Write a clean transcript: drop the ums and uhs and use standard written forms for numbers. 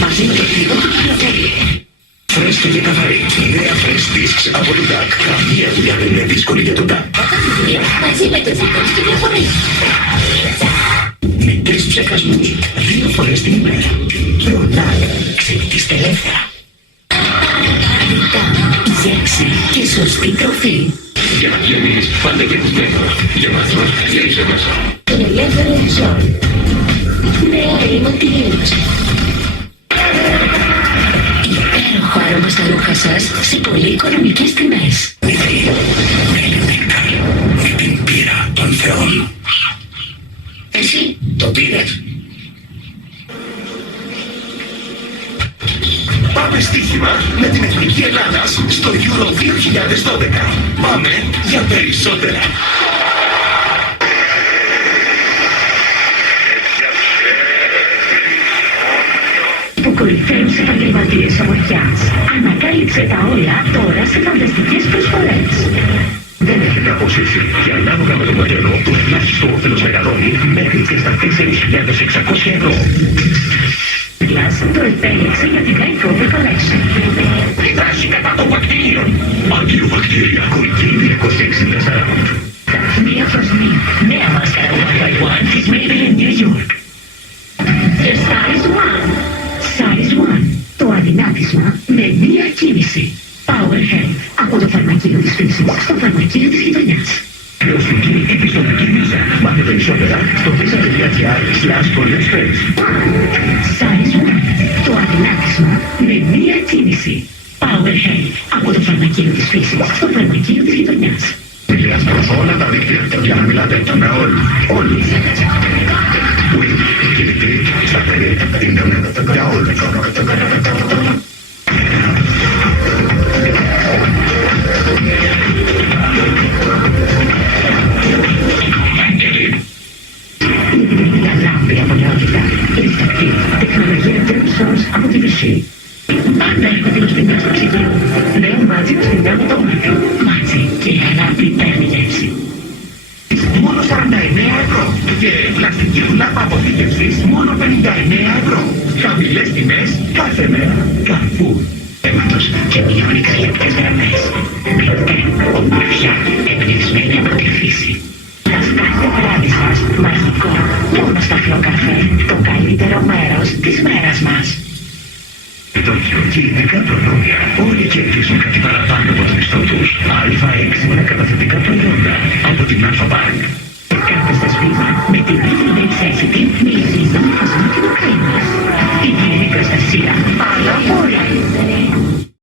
Μαζί με το κλειδό του κυκλοφορεί. Φρέσκη και καθαρή. Νέα Fresh Discs από το DAC. Καμία δουλειά δεν είναι δύσκολη για τον DAC. Κάθε δουλειά μαζί με το κλειδό του κυκλοφορεί. Μικρές ψεκασμούς. 2 φορές την ημέρα. Και ο DAC ξενικήστε ελεύθερα. Γεύση και σωστή τροφή. Για να πιένεις πάντα κερδισμένο. Για μας γύρισε μέσα. Τον ελεύθερο ζώο. Νέα αιματιλίους. Υπέροχο άρωμα στα ρούχα σας σε πολύ οικονομικές τιμές. Με την πείρα των θεών. Εσύ Το πήρες? Πάμε στοίχημα με την Εθνική Ελλάδας στο Euro 2012. Πάμε για περισσότερα. που κορυφαίους επαγγελματίες ομορφιάς. Ανακάλυψε τα όλα τώρα σε φανταστικές προσφορές. Δεν έχετε αποσύσει και ανάλογα με το μοντέλο το ελάχιστο όφελος μεγαλώνει μέχρι και στα 4.600 ευρώ. Plus το επέλεξε για την Night Over Collection. Η δράση κατά των βακτηρίων. Αντιοβακτήρια Colgate 264. Μία προς μία. Νέα μάσκαρα 1x1 της Maybelline New York. The Size 1. Size 1. Το αδυνάτισμα με μία κίνηση. Power Health. Από το φαρμακείο της φύσης στο φαρμακείο της γειτονιάς. Χρεωστική επιστοτική βίζα. Μάθε περισσότερα στο visa.gr/polyexpress. Size 1. Το αδυνάτισμα με μία κίνηση. Power Health. Από το φαρμακείο της φύσης στο φαρμακείο της γειτονιάς. Μιλάς προς όλα τα δίκτυα για να μιλάτε με όλοι. Όλοι. Win, κινητή, σταθερή, ίντερνετ, για όλους. Η αλάμπη από νεότητα. Ινστακτή. Τεχνολογία Gem Source από τη Βυσσή. Πάντα έχουμε την οστινιά στο ψυγείο. Νέο μάτζι οστινιά με το μάτιο. Μάτζι και η αγάπη παίρνει γεύση. Μόνο 49 ευρώ. Και πλαστική δουλάπα αποθήκευσης μόνο 59 ευρώ. Χαμηλές τιμές κάθε μέρα. Carrefour. Αίματος και μειώνει λεπτές γραμμές. Γλουτέν, ομορφιά, εμπνευσμένη από τη φύση. Κάθε βράδυ σας, μαγικό, μόνο σταθερό καφέ, το καλύτερο μέρος της μέρας μας. Επιτόκιο και ειδικά προνόμια. Όλοι κερδίζουν κάτι παραπάνω από το μισθό τους. Α6 καταθετικά προϊόντα από την Alpha Bank. Κάθε σας βήμα με την Little Necessity με υγιεινό φασμάτινο κρέμας.